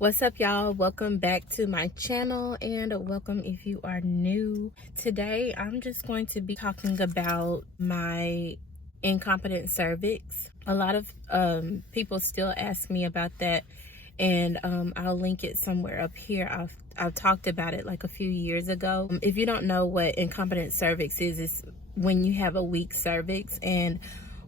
What's up, y'all? Welcome back to my channel, and welcome if you are new. Today I'm just going to be talking about my incompetent cervix. A lot of people still ask me about that, and I'll link it somewhere up here. I've talked about it like a few years ago. If you don't know what incompetent cervix is, it's when you have a weak cervix, and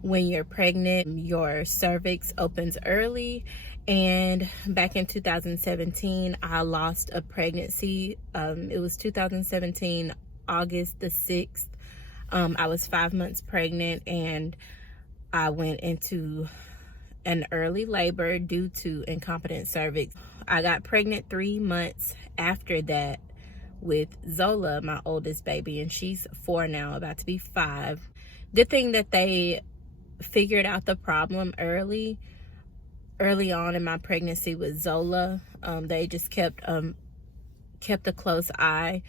when you're pregnant, your cervix opens early. And back in 2017, I lost a pregnancy. It was 2017, August the 6th. I was 5 months pregnant, and I went into an early labor due to incompetent cervix. I got pregnant 3 months after that with Zola, my oldest baby, and she's 4 now, about to be 5. Good thing that they figured out the problem early on in my pregnancy with Zola. They just kept a close eye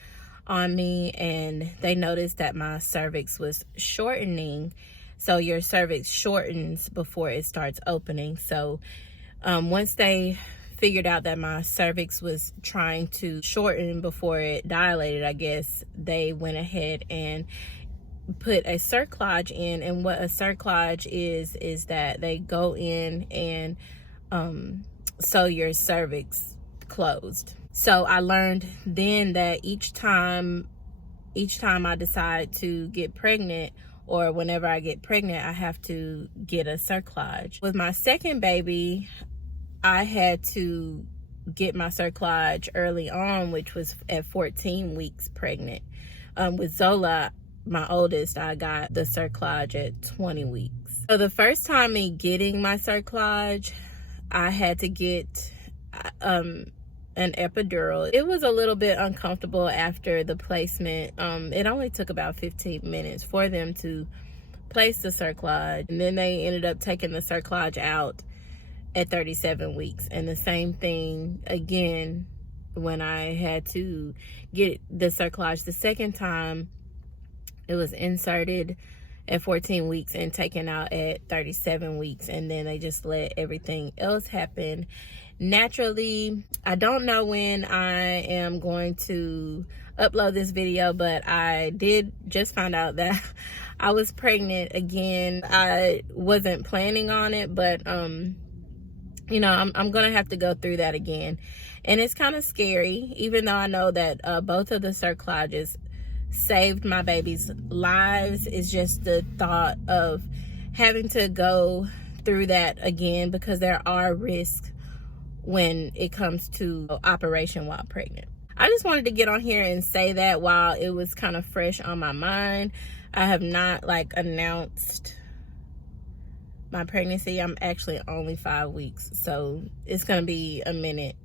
on me, and they noticed that my cervix was shortening. So your cervix shortens before it starts opening. So once they figured out that my cervix was trying to shorten before it dilated, I guess, they went ahead and put a cerclage in. And what a cerclage is that they go in and sew your cervix closed. So I learned then that each time I decide to get pregnant, or whenever I get pregnant, I have to get a cerclage. With my second baby, I had to get my cerclage early on, which was at 14 weeks pregnant. With Zola, my oldest, I got the cerclage at 20 weeks. So the first time me getting my cerclage, I had to get an epidural. It was a little bit uncomfortable after the placement. It only took about 15 minutes for them to place the cerclage, and then they ended up taking the cerclage out at 37 weeks. And the same thing again when I had to get the cerclage the second time. It was inserted at 14 weeks and taken out at 37 weeks, and then they just let everything else happen naturally. I don't know when I am going to upload this video, but I did just find out that I was pregnant again. I wasn't planning on it, but you know, I'm gonna have to go through that again, and it's kind of scary, even though I know that both of the cerclages saved my baby's lives. Is just the thought of having to go through that again, because there are risks when it comes to operation while pregnant. I just wanted to get on here and say that while it was kind of fresh on my mind. I have not announced my pregnancy. I'm actually only 5 weeks, so it's gonna be a minute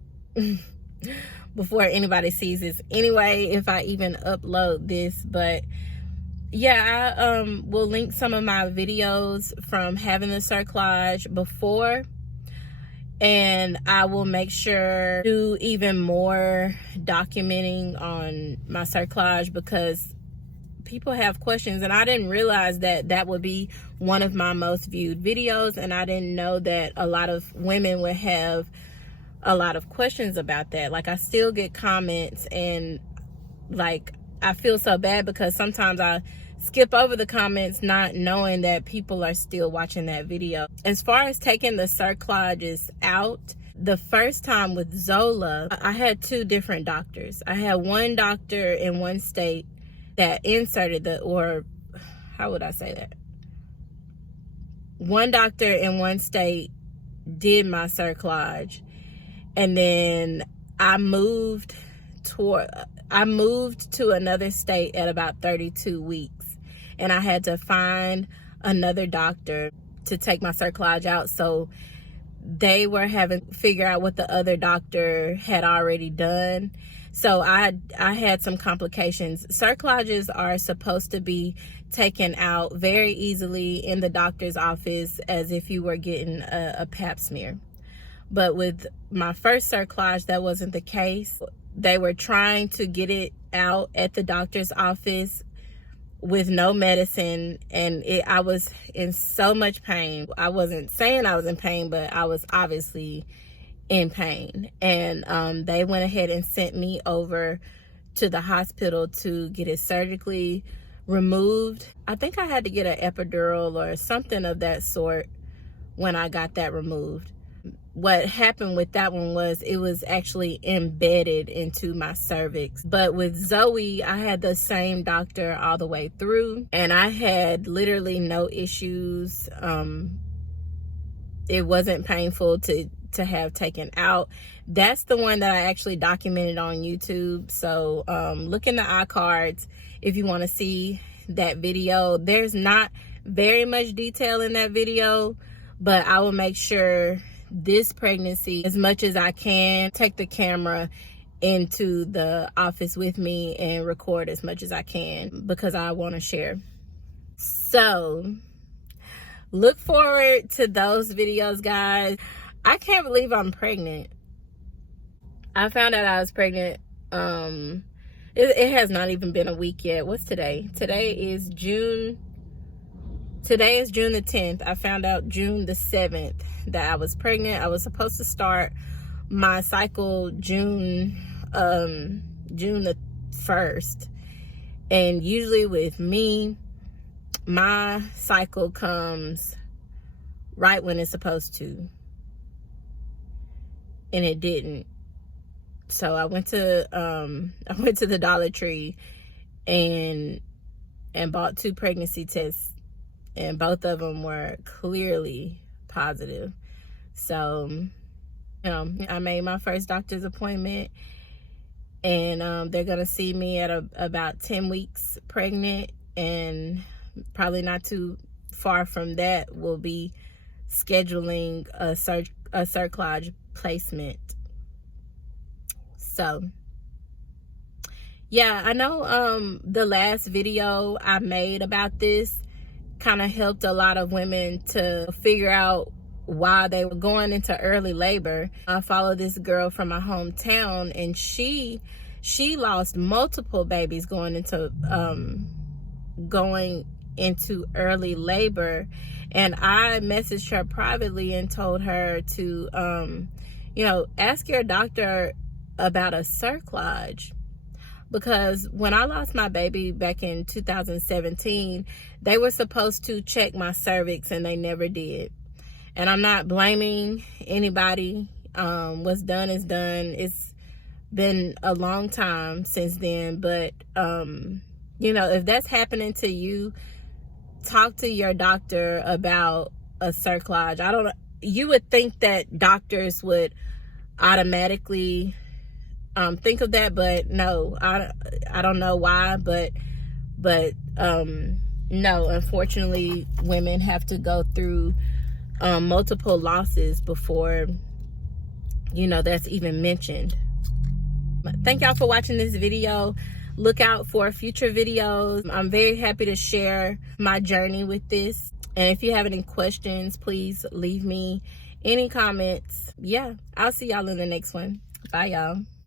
before anybody sees this anyway, if I even upload this. But yeah, I will link some of my videos from having the cerclage before, and I will make sure to do even more documenting on my cerclage, because people have questions, and I didn't realize that that would be one of my most viewed videos, and I didn't know that a lot of women would have a lot of questions about that. I still get comments, and I feel so bad because sometimes I skip over the comments not knowing that people are still watching that video. As far as taking the cerclages out, the first time with Zola, I had 2 different doctors. I had one doctor in one state that inserted or how would I say that? One doctor in one state did my cerclage, and then I moved to another state at about 32 weeks, and I had to find another doctor to take my cerclage out. So they were having to figure out what the other doctor had already done. So I had some complications. Cerclages are supposed to be taken out very easily in the doctor's office, as if you were getting a pap smear. But with my first cerclage, that wasn't the case. They were trying to get it out at the doctor's office with no medicine, and I was in so much pain. I wasn't saying I was in pain, but I was obviously in pain. And they went ahead and sent me over to the hospital to get it surgically removed. I think I had to get an epidural or something of that sort when I got that removed. What happened with that one was it was actually embedded into my cervix. But with Zoe, I had the same doctor all the way through, and I had literally no issues. It wasn't painful to have taken out. That's the one that I actually documented on YouTube. So look in the iCards if you want to see that video. There's not very much detail in that video, but I will make sure this pregnancy, as much as I can, take the camera into the office with me and record as much as I can because I want to share. So look forward to those videos, guys. I can't believe I'm pregnant. I found out I was pregnant. It has not even been a week yet. What's today? Today is June the 10th. I found out June the 7th that I was pregnant. I was supposed to start my cycle June the 1st. And usually with me, my cycle comes right when it's supposed to. And it didn't. So I went to the Dollar Tree and bought 2 pregnancy tests, and both of them were clearly positive. So, I made my first doctor's appointment, and they're gonna see me at about 10 weeks pregnant, and probably not too far from that, we'll be scheduling a Cerclage placement. So yeah, I know the last video I made about this kind of helped a lot of women to figure out why they were going into early labor. I follow this girl from my hometown, and she lost multiple babies going into early labor. And I messaged her privately and told her to ask your doctor about a Cerclage, because when I lost my baby back in 2017, they were supposed to check my cervix and they never did. And I'm not blaming anybody. What's done is done. It's been a long time since then, but if that's happening to you, talk to your doctor about a Cerclage. You would think that doctors would automatically think of that, but no, I don't know why, but no, unfortunately, women have to go through multiple losses before that's even mentioned. Thank y'all for watching this video. Look out for future videos. I'm very happy to share my journey with this, and if you have any questions, please leave me any comments. Yeah, I'll see y'all in the next one. Bye, y'all.